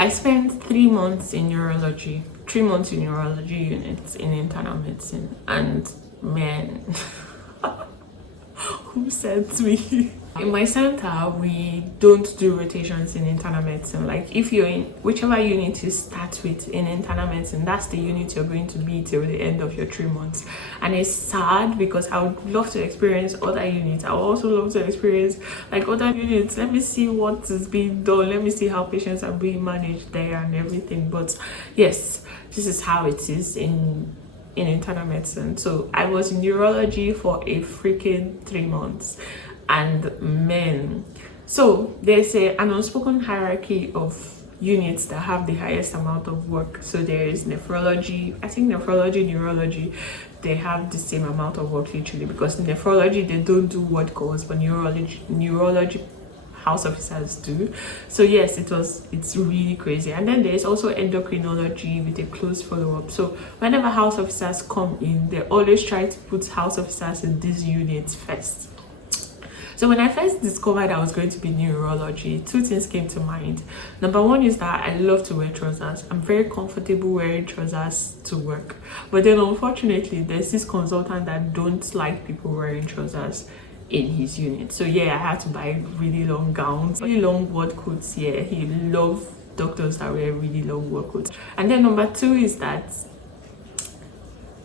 I spent 3 months in neurology, 3 months in neurology units in internal medicine, and man, who sent me? In my center, we don't do rotations in internal medicine. Like if you're in whichever unit you start with in internal medicine, that's the unit you're going to be till the end of your 3 months. And it's sad because I would love to experience other units. I would also love to experience like other units. Let me see what is being done. Let me see how patients are being managed there and everything. But yes, this is how it is in internal medicine. So I was in neurology for a freaking 3 months. And men, so there's an unspoken hierarchy of units that have the highest amount of work. So there is nephrology. I think nephrology, neurology, they have the same amount of work literally, because nephrology they don't do ward calls, but neurology house officers do. So yes, it's really crazy. And then there's also endocrinology with a close follow-up. So whenever house officers come in, they always try to put house officers in these units first. So when I first discovered I was going to be neurology, two things came to mind. Number one is that I love to wear trousers. I'm very comfortable wearing trousers to work. But then unfortunately, there's this consultant that don't like people wearing trousers in his unit. So yeah, I had to buy really long gowns, really long ward coats. Yeah, he loves doctors that wear really long ward coats. And then number two is that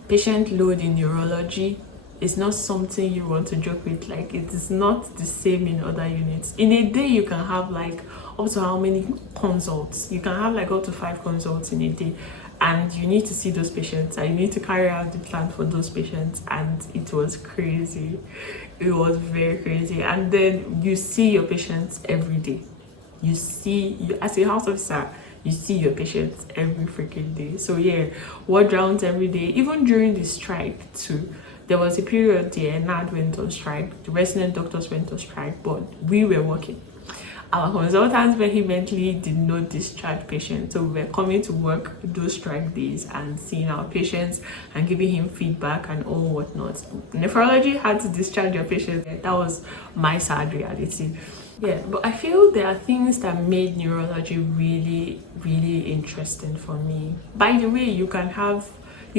patient load in neurology is not something you want to joke with. Like, it is not the same in other units. In a day you can have like up to how many consults? You can have like up to 5 consults in a day, and you need to see those patients and you need to carry out the plan for those patients. And it was crazy. It was very crazy. And then you see your patients every day. You as a house officer, you see your patients every freaking day. So yeah, ward rounds every day, even during the strike too. There was a period there, NAD went on strike, the resident doctors went on strike, but we were working. Our consultants vehemently did not discharge patients, so we were coming to work those strike days and seeing our patients and giving him feedback and all whatnot. Nephrology had to discharge your patients. That was my sad reality. Yeah, but I feel there are things that made neurology really, really interesting for me. By the way, you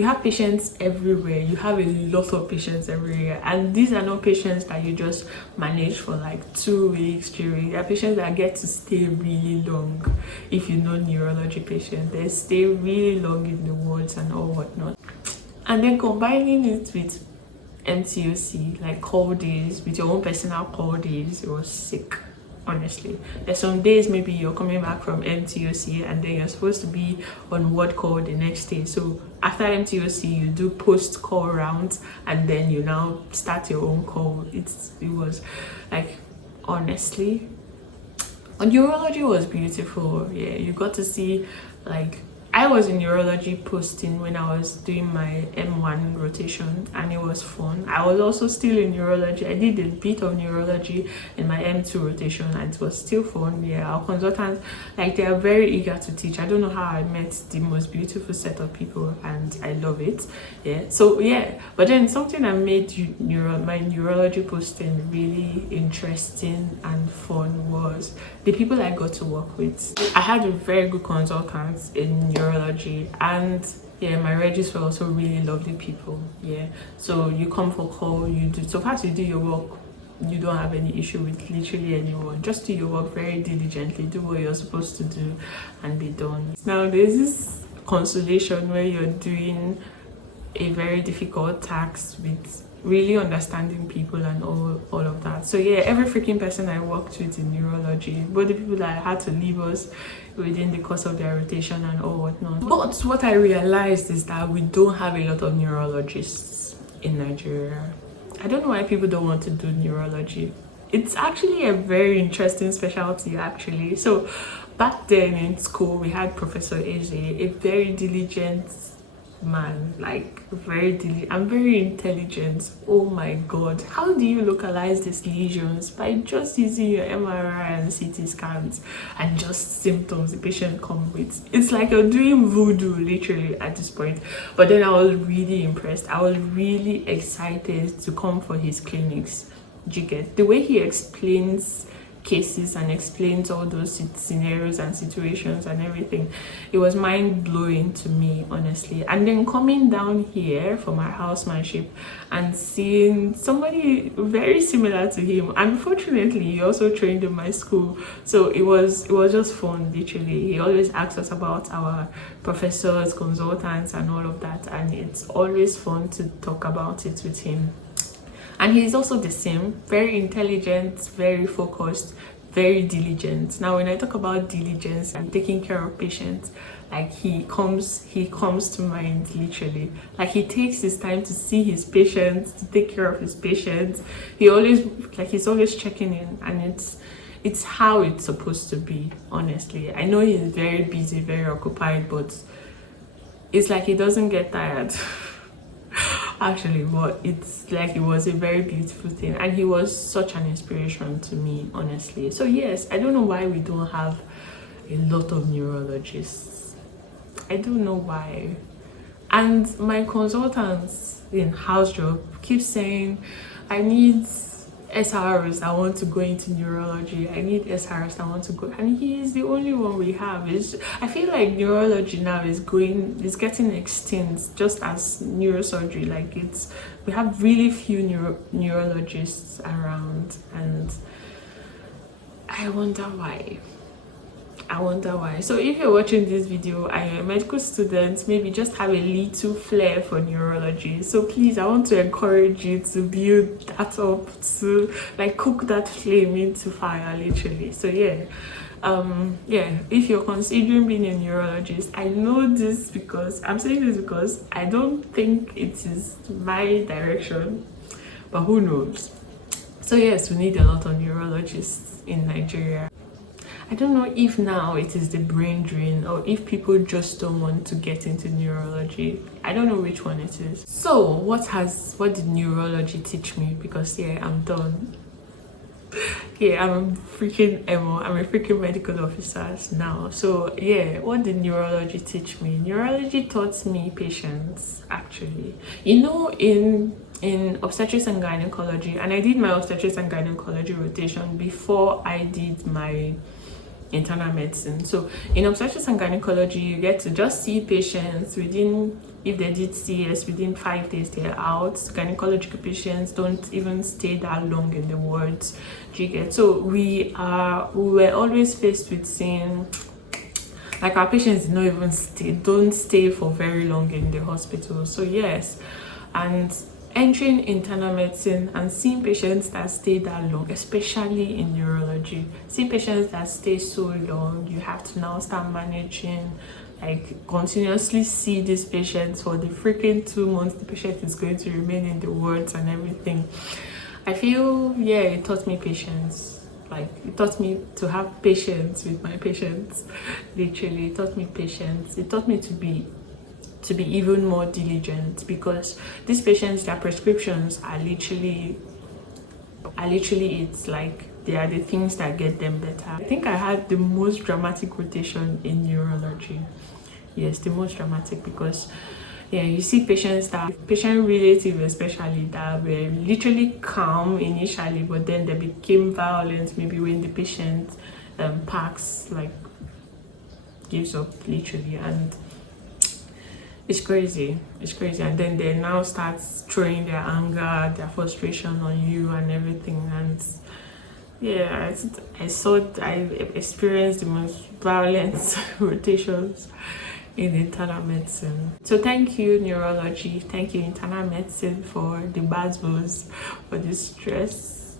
have patients everywhere. You have a lot of patients everywhere, and these are not patients that you just manage for like 2 weeks, 3 weeks. They are patients that get to stay really long. If you know neurology patients, they stay really long in the wards and all whatnot. And then combining it with MTOC, like call days, with your own personal call days, it was sick. Honestly, there's some days maybe you're coming back from MTOC and then you're supposed to be on ward call the next day. So after MTOC you do post call rounds and then you now start your own call. It was like, honestly, neurology was beautiful. Yeah, you got to see, like, I was in neurology posting when I was doing my M1 rotation, and it was fun. I was also still in neurology. I did a bit of neurology in my M2 rotation, and it was still fun. Yeah, our consultants, like, they are very eager to teach. I don't know how I met the most beautiful set of people, and I love it. Yeah, so yeah, but then something that made my neurology posting really interesting and fun was the people I got to work with. I had a very good consultant in neurology, and yeah, my regis were also really lovely people. Yeah, so you come for call, you do, so fast you do your work, you don't have any issue with literally anyone. Just do your work very diligently, do what you're supposed to do and be done. Now there's this consolation where you're doing a very difficult task with really understanding people and all of that. So yeah, every freaking person I worked with in neurology, both the people that had to leave us within the course of their rotation and all whatnot. But what I realized is that we don't have a lot of neurologists in Nigeria. I don't know why people don't want to do neurology. It's actually a very interesting specialty actually. So back then in school, we had Professor Eze, a very diligent man, like I'm very intelligent. Oh my god, how do you localize these lesions? By just using your MRI and CT scans and just symptoms the patient come with. It's like you're doing voodoo literally at this point. But then I was really impressed. I was really excited to come for his clinics. You get the way he explains cases and explains all those scenarios and situations and everything. It was mind-blowing to me, honestly. And then coming down here for my housemanship and seeing somebody very similar to him, unfortunately he also trained in my school, so it was just fun. Literally, he always asks us about our professors, consultants and all of that, and it's always fun to talk about it with him. And he's also the same, very intelligent, very focused, very diligent. Now when I talk about diligence and taking care of patients, like he comes to mind, literally. Like he takes his time to see his patients, to take care of his patients. He's always checking in, and it's how it's supposed to be, honestly. I know he's very busy, very occupied, but it's like he doesn't get tired. Actually, but it's like it was a very beautiful thing, and he was such an inspiration to me, honestly. So yes, I don't know why we don't have a lot of neurologists. I don't know why. And my consultants in house job keep saying, I need SRs, I want to go into neurology. I need SRs, I want to go, and he is the only one we have. I feel like neurology now is getting extinct, just as neurosurgery. Like we have really few neurologists around, and I wonder why. So if you're watching this video and you're a medical student, maybe just have a little flair for neurology, so please, I want to encourage you to build that up, to like cook that flame into fire, literally. So yeah, if you're considering being a neurologist, I know this because I'm saying this because I don't think it is my direction, but who knows. So yes, we need a lot of neurologists in Nigeria. I don't know if now it is the brain drain or if people just don't want to get into neurology. I don't know which one it is. So what did neurology teach me? Because yeah, I'm done. Yeah, I'm a freaking MO. I'm a freaking medical officer now. So yeah, what did neurology teach me? Neurology taught me patience, actually. You know, in obstetrics and gynecology, and I did my obstetrics and gynecology rotation before I did my internal medicine. So in obstetrics and gynecology, you get to just see patients within, if they did CS, within 5 days they're out. Gynecological patients don't even stay that long in the wards. Do you get? So we were always faced with seeing like our patients don't stay for very long in the hospital. So yes, and entering internal medicine and seeing patients that stay that long, especially in neurology, see patients that stay so long, you have to now start managing, like continuously see these patients for the freaking 2 months the patient is going to remain in the wards and everything. I feel, yeah, it taught me patience. Like it taught me to have patience with my patients. Literally, it taught me patience. It taught me to be even more diligent, because these patients, their prescriptions are literally it's like they are the things that get them better. I think I had the most dramatic rotation in neurology. Yes, the most dramatic, because yeah, you see patients patient relatives especially, that were literally calm initially, but then they became violent maybe when the patient packs, like gives up, literally. And it's crazy, and then they now start throwing their anger, their frustration on you and everything. And yeah, I experienced the most violent rotations in internal medicine. So thank you neurology, thank you internal medicine for the bad buzz, for the stress,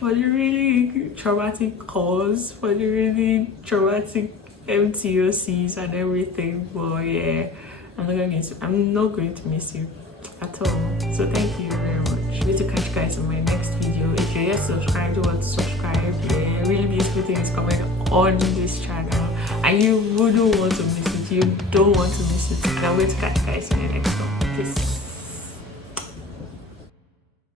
for the really traumatic calls, for the really traumatic MTOCs and everything. But yeah, I'm not going to miss you at all. So thank you very much. I'm going to catch you guys in my next video. If you're yet subscribed, you want to subscribe. Yeah, really beautiful things coming on this channel, and you wouldn't want to miss it. You don't want to miss it. I'm going to catch you guys in the next one. Peace.